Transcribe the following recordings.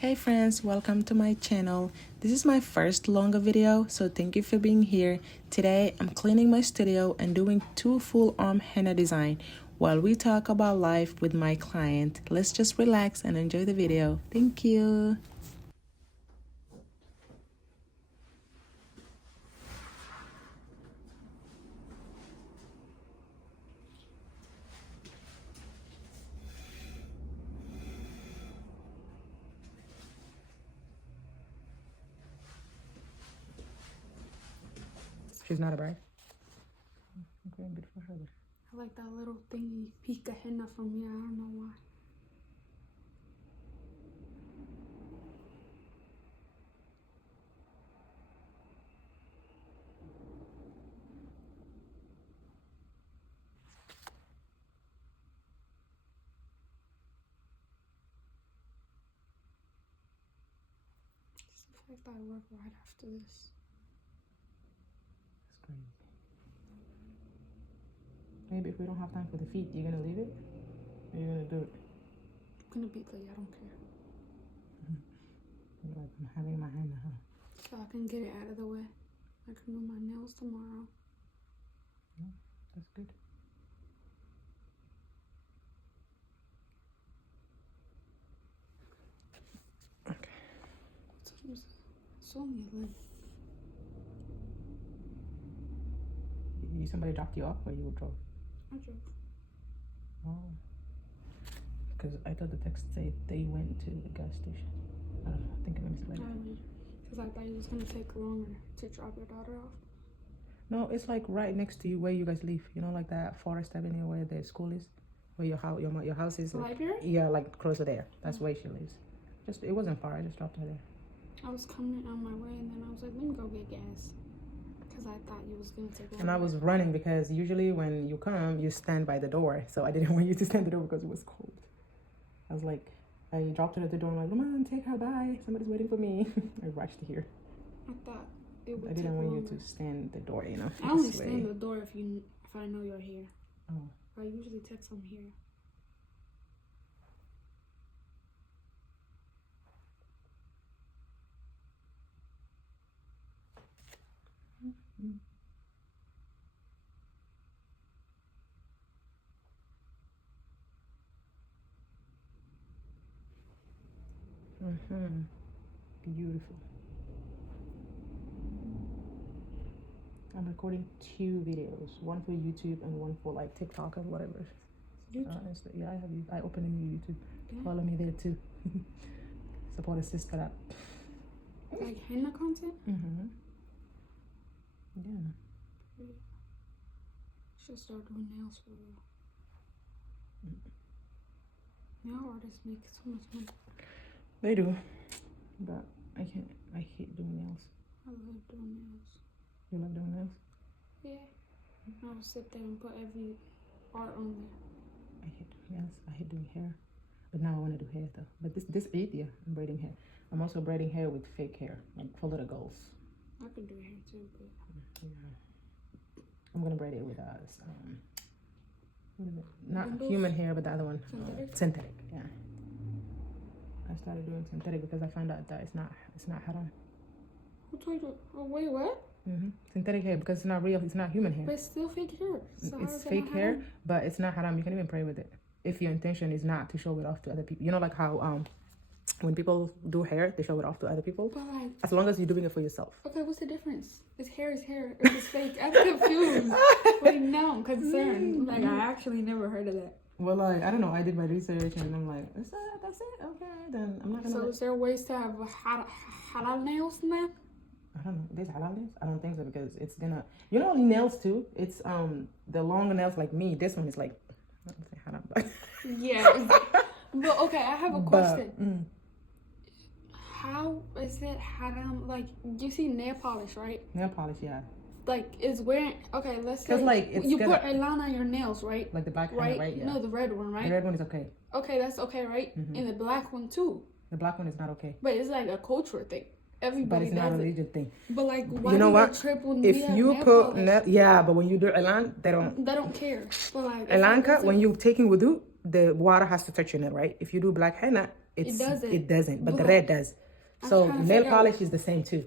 Hey friends, welcome to my channel. This is my first longer video, so thank you for being here. Today I'm cleaning my studio and doing 2 full arm henna design while we talk about life with my client. Let's just relax and enjoy the video. Thank you. She's not a bride. Okay, good for her. I like that little thingy pika henna from here. I don't know why. Just the fact that I work right after this. That's crazy. Maybe if we don't have time for the feet, you're gonna leave it? Or you're gonna do it? I'm gonna be late, I don't care. You're like, I'm having my henna, huh? So I can get it out of the way. I can do my nails tomorrow. Yeah, that's good. Okay. What time is it? It's only 11. Somebody dropped you off or you drove? I drove. Oh. Because I thought the text said they went to the gas station. I don't know. I think I misled it. Because I thought it was gonna take longer to drop your daughter off. No, it's like right next to you where you guys live. You know, like that Forest Avenue where the school is, where your house is. The Like, library? yeah, like closer there. That's where she lives. Just it wasn't far. I just dropped her there. I was coming on my way and then I was like, let me go get gas. Because I thought you was gonna take longer. And I was running because usually when you come, you stand by the door. So I didn't want you to stand at the door because it was cold. I was like, I dropped her at the door. I'm like, come on, take her by. Somebody's waiting for me. I rushed here. I thought it would I didn't take want longer. you to stand at the door, you know. I only this way. stand at the door if I know you're here. Oh. I usually text them here. Beautiful. I'm recording 2 videos, one for YouTube and one for like TikTok or whatever. YouTube? Yeah, I opened a new YouTube. Yeah. Follow me there too. Support a sister up. Like henna content? Yeah. Should start doing nails for real. Nail artists make so much money. They do, but I can't. I hate doing nails. I love doing nails. You love doing nails? Yeah. I will sit there and put every art on there. I hate doing nails. I hate doing hair, but now I want to do hair though. But this Eid, yeah, I'm braiding hair. I'm also braiding hair with fake hair, like for little girls. I could do hair too, but Yeah. I'm gonna braid it with what is it? Not Bundles? human hair, but the other one. Synthetic? Synthetic, yeah. I started doing synthetic because I found out that it's not haram. who told you? Oh wait, what? Synthetic hair because it's not real. It's not human hair. But it's still fake hair. So how It's is it fake not hair, haram? but it's not haram. You can even pray with it if your intention is not to show it off to other people. You know, like how when people do hair, they show it off to other people. But like, As long as you're doing it for yourself. okay, what's the difference? It's hair is hair. If it's fake, I'm confused. Like now I'm concerned. Like I actually never heard of that. Well, like I don't know. I did my research and I'm like, that's it. Okay, then I'm not gonna. So is there ways to have halal nails now? I don't know. There's halal nails? I don't think so because it's gonna. You know, nails too. It's the longer nails like me. This one is like. I don't say haram, but. Yeah. But okay, I have a question. How is it haram? Like you see nail polish, right? Nail polish, yeah. Like is wearing. Okay, let's say like it's you gonna, put elan on your nails, right? like the black Right? right? Yeah. No, the red one, right? The red one is okay. Okay, that's okay, right? And the black one too. The black one is not okay. But it's like a cultural thing. But Everybody it's not a does it. religious thing. But like, why You know do what? they trip when If we have you nail put polish? yeah, but when you do elan, they don't. They don't care. But like, Elanka, when you're taking wudu, the water has to touch your nail, right? If you do black henna, It doesn't. It doesn't, but the Look, red does. I'm So trying to nail figure out- polish is the same too.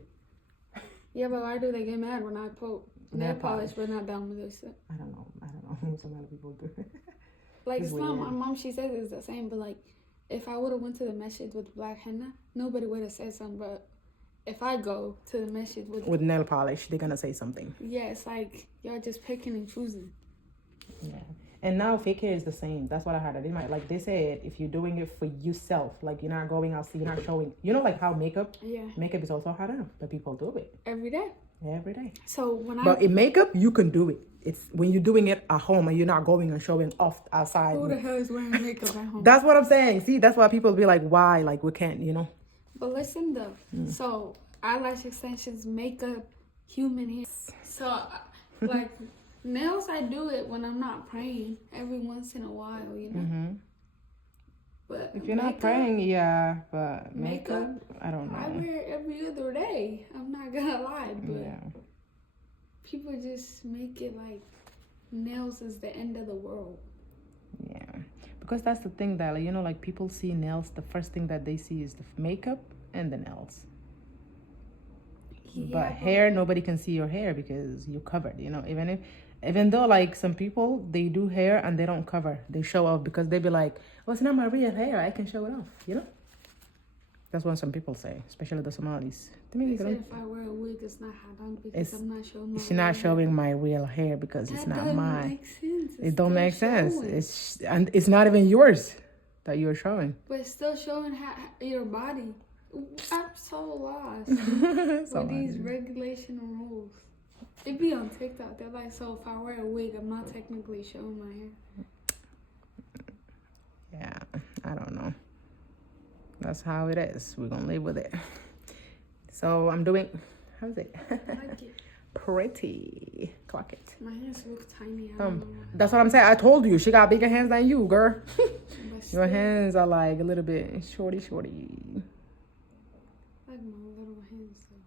Yeah, but why do they get mad when I put nail polish but not down with this? I don't know. Some other people do. Like, it's not my mom. She says it's the same, but like, if I would have went to the masjid with black henna, nobody would have said something. But if I go to the masjid with nail polish, they're gonna say something. Yeah, it's like y'all just picking and choosing. Yeah. And now fake hair is the same. That's what I heard. They might, like they said, if you're doing it for yourself, like you're not going out, so you're not showing. You know, like how makeup is also haram, but people do it every day. Every day. So but in makeup, you can do it. It's when you're doing it at home and you're not going and showing off outside. Who the hell is wearing makeup at home? That's what I'm saying. See, that's why people be like, why? Like we can't, you know. But listen though. So eyelash extensions, makeup, human hair. So like. Nails, I do it when I'm not praying every once in a while, you know. But if you're not praying, but makeup, I don't know. I wear it every other day. I'm not gonna lie, but people just make it like nails is the end of the world. Yeah, because that's the thing that, you know, like people see nails, the first thing that they see is the makeup and the nails. But hair, nobody can see your hair because you're covered, you know. Even though like some people, they do hair and they don't cover, they show off because they be like, oh, it's not my real hair, I can show it off, you know. That's what some people say, especially the Somalis. They say if I wear a wig, it's not haram because I'm not showing my she's not showing my real hair because it's not mine. Make sense. It don't make sense. It's not even yours that you're showing. But it's still showing your body. I'm so lost with these regulation and rules. It be on TikTok. They're like, so if I wear a wig, I'm not technically showing my hair. Yeah, I don't know. That's how it is. We're gonna live with it. So I'm doing. How's it? I like it. Pretty. Clock it. My hands look tiny. I don't know. That's what I'm saying. I told you she got bigger hands than you, girl. Your hands are like a little bit shorty. Like my little hands though.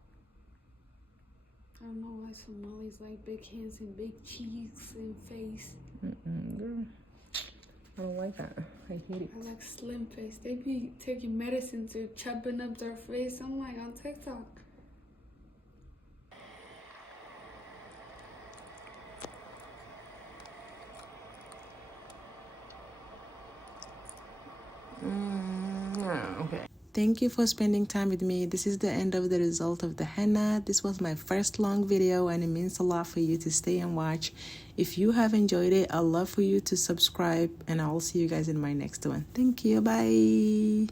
I don't know why Somalis like big hands and big cheeks and face. Girl, I don't like that. I hate it. I like slim face. They be taking medicine to chubbing up their face. I'm like on TikTok. Okay. Thank you for spending time with me. This is the end of the result of the henna. This was my first long video and it means a lot for you to stay and watch. If you have enjoyed it, I'd love for you to subscribe and I'll see you guys in my next one. Thank you. Bye.